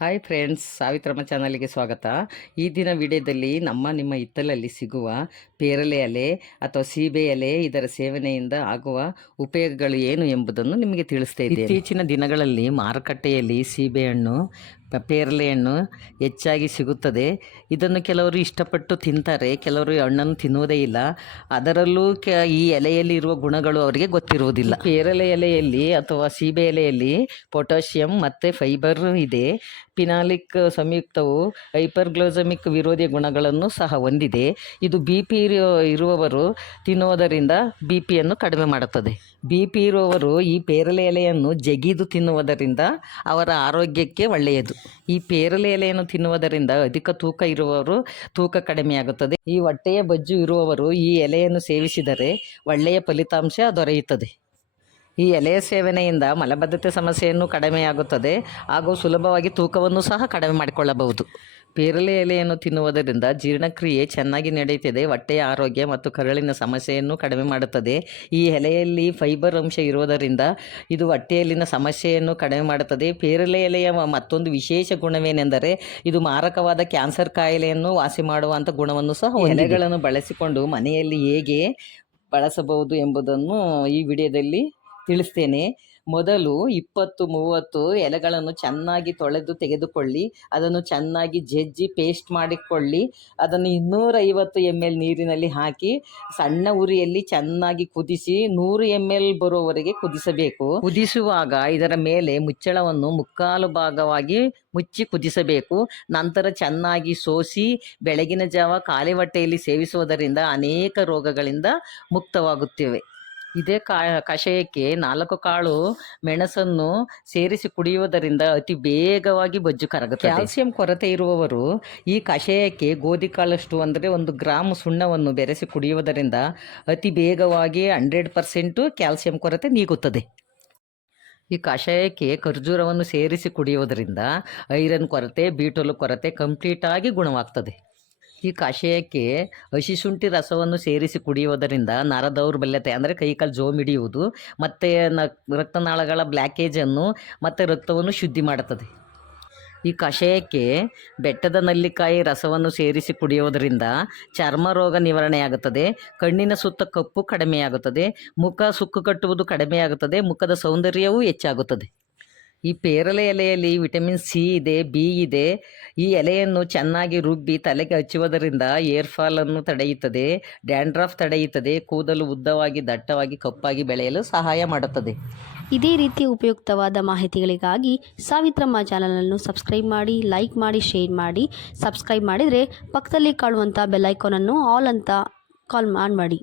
Hi friends, Savitramma ಚಾನಲ್ಗೆ ಸ್ವಾಗತ. ಈ ದಿನ ವಿಡಿಯೋದಲ್ಲಿ ನಿಮ್ಮ ಹಿತ್ತಲಲ್ಲಿ ಸಿಗುವ ಪೇರಲೆ ಎಲೆ ಅಥವಾ ಸೀಬೆ ಎಲೆ ಇದರ ಸೇವನೆಯಿಂದ ಆಗುವ ಉಪಯೋಗಗಳು ಏನು ಎಂಬುದನ್ನು ನಿಮಗೆ ತಿಳಿಸ್ತಾ ಇದ್ದೇನೆ. ಇತ್ತೀಚಿನ ದಿನಗಳಲ್ಲಿ ಮಾರುಕಟ್ಟೆಯಲ್ಲಿ ಸೀಬೆಹಣ್ಣು, ಪೇರಲೆ ಹಣ್ಣು ಹೆಚ್ಚಾಗಿ ಸಿಗುತ್ತದೆ. ಇದನ್ನು ಕೆಲವರು ಇಷ್ಟಪಟ್ಟು ತಿಂತಾರೆ, ಕೆಲವರು ಹಣ್ಣನ್ನು ತಿನ್ನುವುದೇ ಇಲ್ಲ. ಅದರಲ್ಲೂ ಈ ಎಲೆಯಲ್ಲಿ ಇರುವ ಗುಣಗಳು ಅವರಿಗೆ ಗೊತ್ತಿರುವುದಿಲ್ಲ. ಪೇರಲೆ ಎಲೆಯಲ್ಲಿ ಅಥವಾ ಸೀಬೆ ಎಲೆಯಲ್ಲಿ ಪೊಟ್ಯಾಷಿಯಂ ಮತ್ತು ಫೈಬರ್ ಇದೆ. ಫಿನಾಲಿಕ್ ಸಂಯುಕ್ತವು ಹೈಪರ್ಗ್ಲೈಸೆಮಿಕ್ ವಿರೋಧಿ ಗುಣಗಳನ್ನು ಸಹ ಹೊಂದಿದೆ. ಇದು BP ಇರುವವರು ತಿನ್ನುವುದರಿಂದ BPಯನ್ನು ಕಡಿಮೆ ಮಾಡುತ್ತದೆ. BP ಇರುವವರು ಈ ಪೇರಲೆ ಎಲೆಯನ್ನು ಜಗಿದು ತಿನ್ನುವುದರಿಂದ ಅವರ ಆರೋಗ್ಯಕ್ಕೆ ಒಳ್ಳೆಯದು. ಈ ಪೇರಲೆ ಎಲೆಯನ್ನು ತಿನ್ನುವುದರಿಂದ ಅಧಿಕ ತೂಕ ಇರುವವರು ತೂಕ ಕಡಿಮೆಯಾಗುತ್ತದೆ. ಈ ಹೊಟ್ಟೆಯ ಬೊಜ್ಜು ಇರುವವರು ಈ ಎಲೆಯನ್ನು ಸೇವಿಸಿದರೆ ಒಳ್ಳೆಯ ಫಲಿತಾಂಶ ದೊರೆಯುತ್ತದೆ. ಈ ಎಲೆಯ ಸೇವನೆಯಿಂದ ಮಲಬದ್ಧತೆ ಸಮಸ್ಯೆಯನ್ನು ಕಡಿಮೆಯಾಗುತ್ತದೆ ಹಾಗೂ ಸುಲಭವಾಗಿ ತೂಕವನ್ನು ಸಹ ಕಡಿಮೆ ಮಾಡಿಕೊಳ್ಳಬಹುದು. ಪೇರಲೆ ಎಲೆಯನ್ನು ತಿನ್ನುವುದರಿಂದ ಜೀರ್ಣಕ್ರಿಯೆ ಚೆನ್ನಾಗಿ ನಡೆಯುತ್ತದೆ. ಹೊಟ್ಟೆಯ ಆರೋಗ್ಯ ಮತ್ತು ಕರುಳಿನ ಸಮಸ್ಯೆಯನ್ನು ಕಡಿಮೆ ಮಾಡುತ್ತದೆ. ಈ ಎಲೆಯಲ್ಲಿ ಫೈಬರ್ ಅಂಶ ಇರುವುದರಿಂದ ಇದು ಹೊಟ್ಟೆಯಲ್ಲಿನ ಸಮಸ್ಯೆಯನ್ನು ಕಡಿಮೆ ಮಾಡುತ್ತದೆ. ಪೇರಲೆ ಎಲೆಯ ಮತ್ತೊಂದು ವಿಶೇಷ ಗುಣವೇನೆಂದರೆ ಇದು ಮಾರಕವಾದ ಕ್ಯಾನ್ಸರ್ ಕಾಯಿಲೆಯನ್ನು ವಾಸಿ ಮಾಡುವಂಥ ಗುಣವನ್ನು ಸಹ ಎಲೆಗಳನ್ನು ಬಳಸಿಕೊಂಡು ಮನೆಯಲ್ಲಿ ಹೇಗೆ ಬಳಸಬಹುದು ಎಂಬುದನ್ನು ಈ ವಿಡಿಯೋದಲ್ಲಿ ತಿಳಿಸ್ತೇನೆ. ಮೊದಲು 20-30 ಎಲೆಗಳನ್ನು ಚೆನ್ನಾಗಿ ತೊಳೆದು ತೆಗೆದುಕೊಳ್ಳಿ. ಅದನ್ನು ಚೆನ್ನಾಗಿ ಜಜ್ಜಿ ಪೇಸ್ಟ್ ಮಾಡಿಕೊಳ್ಳಿ. ಅದನ್ನು 250 ml ನೀರಿನಲ್ಲಿ ಹಾಕಿ ಸಣ್ಣ ಉರಿಯಲ್ಲಿ ಚೆನ್ನಾಗಿ ಕುದಿಸಿ 100 ml ಬರುವವರೆಗೆ ಕುದಿಸಬೇಕು. ಕುದಿಸುವಾಗ ಇದರ ಮೇಲೆ ಮುಚ್ಚಳವನ್ನು 3/4 ಭಾಗವಾಗಿ ಮುಚ್ಚಿ ಕುದಿಸಬೇಕು. ನಂತರ ಚೆನ್ನಾಗಿ ಸೋಸಿ ಬೆಳಗಿನ ಜಾವ ಖಾಲಿ ಹೊಟ್ಟೆಯಲ್ಲಿ ಸೇವಿಸುವುದರಿಂದ ಅನೇಕ ರೋಗಗಳಿಂದ ಮುಕ್ತವಾಗುತ್ತೇವೆ. ಇದೇ ಕಷಾಯಕ್ಕೆ 4 ಕಾಳು ಮೆಣಸನ್ನು ಸೇರಿಸಿ ಕುಡಿಯುವುದರಿಂದ ಅತಿ ಬೇಗವಾಗಿ ಬೊಜ್ಜು ಕರಗುತ್ತದೆ. ಕ್ಯಾಲ್ಸಿಯಂ ಕೊರತೆ ಇರುವವರು ಈ ಕಷಾಯಕ್ಕೆ ಗೋಧಿ ಕಾಳಷ್ಟು ಅಂದರೆ 1 ಗ್ರಾಮ್ ಸುಣ್ಣವನ್ನು ಬೆರೆಸಿ ಕುಡಿಯುವುದರಿಂದ ಅತಿ ಬೇಗವಾಗಿ 100% ಕ್ಯಾಲ್ಸಿಯಂ ಕೊರತೆ ನೀಗುತ್ತದೆ. ಈ ಕಷಾಯಕ್ಕೆ ಖರ್ಜೂರವನ್ನು ಸೇರಿಸಿ ಕುಡಿಯುವುದರಿಂದ ಐರನ್ ಕೊರತೆ, B12 ಕೊರತೆ ಕಂಪ್ಲೀಟಾಗಿ ಗುಣವಾಗ್ತದೆ. ಈ ಕಷಾಯಕ್ಕೆ ಹಸಿ ಶುಂಠಿ ರಸವನ್ನು ಸೇರಿಸಿ ಕುಡಿಯುವುದರಿಂದ ನರ ದೌರ್ಬಲ್ಯತೆ ಅಂದರೆ ಕೈಕಾಲು ಜೋಮ್ ಹಿಡಿಯುವುದು ಮತ್ತು ರಕ್ತನಾಳಗಳ ಬ್ಲ್ಯಾಕೇಜನ್ನು ಮತ್ತು ರಕ್ತವನ್ನು ಶುದ್ಧಿ ಮಾಡುತ್ತದೆ. ಈ ಕಷಾಯಕ್ಕೆ ಬೆಟ್ಟದ ನಲ್ಲಿಕಾಯಿ ರಸವನ್ನು ಸೇರಿಸಿ ಕುಡಿಯುವುದರಿಂದ ಚರ್ಮ ರೋಗ ನಿವಾರಣೆಯಾಗುತ್ತದೆ. ಕಣ್ಣಿನ ಸುತ್ತ ಕಪ್ಪು ಕಡಿಮೆಯಾಗುತ್ತದೆ. ಮುಖ ಸುಕ್ಕು ಕಟ್ಟುವುದು ಕಡಿಮೆಯಾಗುತ್ತದೆ. ಮುಖದ ಸೌಂದರ್ಯವೂ ಹೆಚ್ಚಾಗುತ್ತದೆ. ಈ ಪೇರಲೆ ಎಲೆಯಲ್ಲಿ ವಿಟಮಿನ್ C ಇದೆ, B ಇದೆ. ಈ ಎಲೆಯನ್ನು ಚೆನ್ನಾಗಿ ರುಬ್ಬಿ ತಲೆಗೆ ಹಚ್ಚುವುದರಿಂದ ಏರ್ ಫಾಲನ್ನು ತಡೆಯುತ್ತದೆ, ಡ್ಯಾಂಡ್ರಫ್ ತಡೆಯುತ್ತದೆ, ಕೂದಲು ಉದ್ದವಾಗಿ ದಟ್ಟವಾಗಿ ಕಪ್ಪಾಗಿ ಬೆಳೆಯಲು ಸಹಾಯ ಮಾಡುತ್ತದೆ. ಇದೇ ರೀತಿ ಉಪಯುಕ್ತವಾದ ಮಾಹಿತಿಗಳಿಗಾಗಿ ಸಾವಿತ್ರಮ್ಮ ಚಾನಲನ್ನು ಸಬ್ಸ್ಕ್ರೈಬ್ ಮಾಡಿ, ಲೈಕ್ ಮಾಡಿ, ಶೇರ್ ಮಾಡಿ. ಸಬ್ಸ್ಕ್ರೈಬ್ ಮಾಡಿದರೆ ಪಕ್ಕದಲ್ಲಿ ಕಾಣುವಂಥ ಬೆಲ್ ಐಕಾನನ್ನು ಆಲ್ ಅಂತ ಆನ್ ಮಾಡಿ.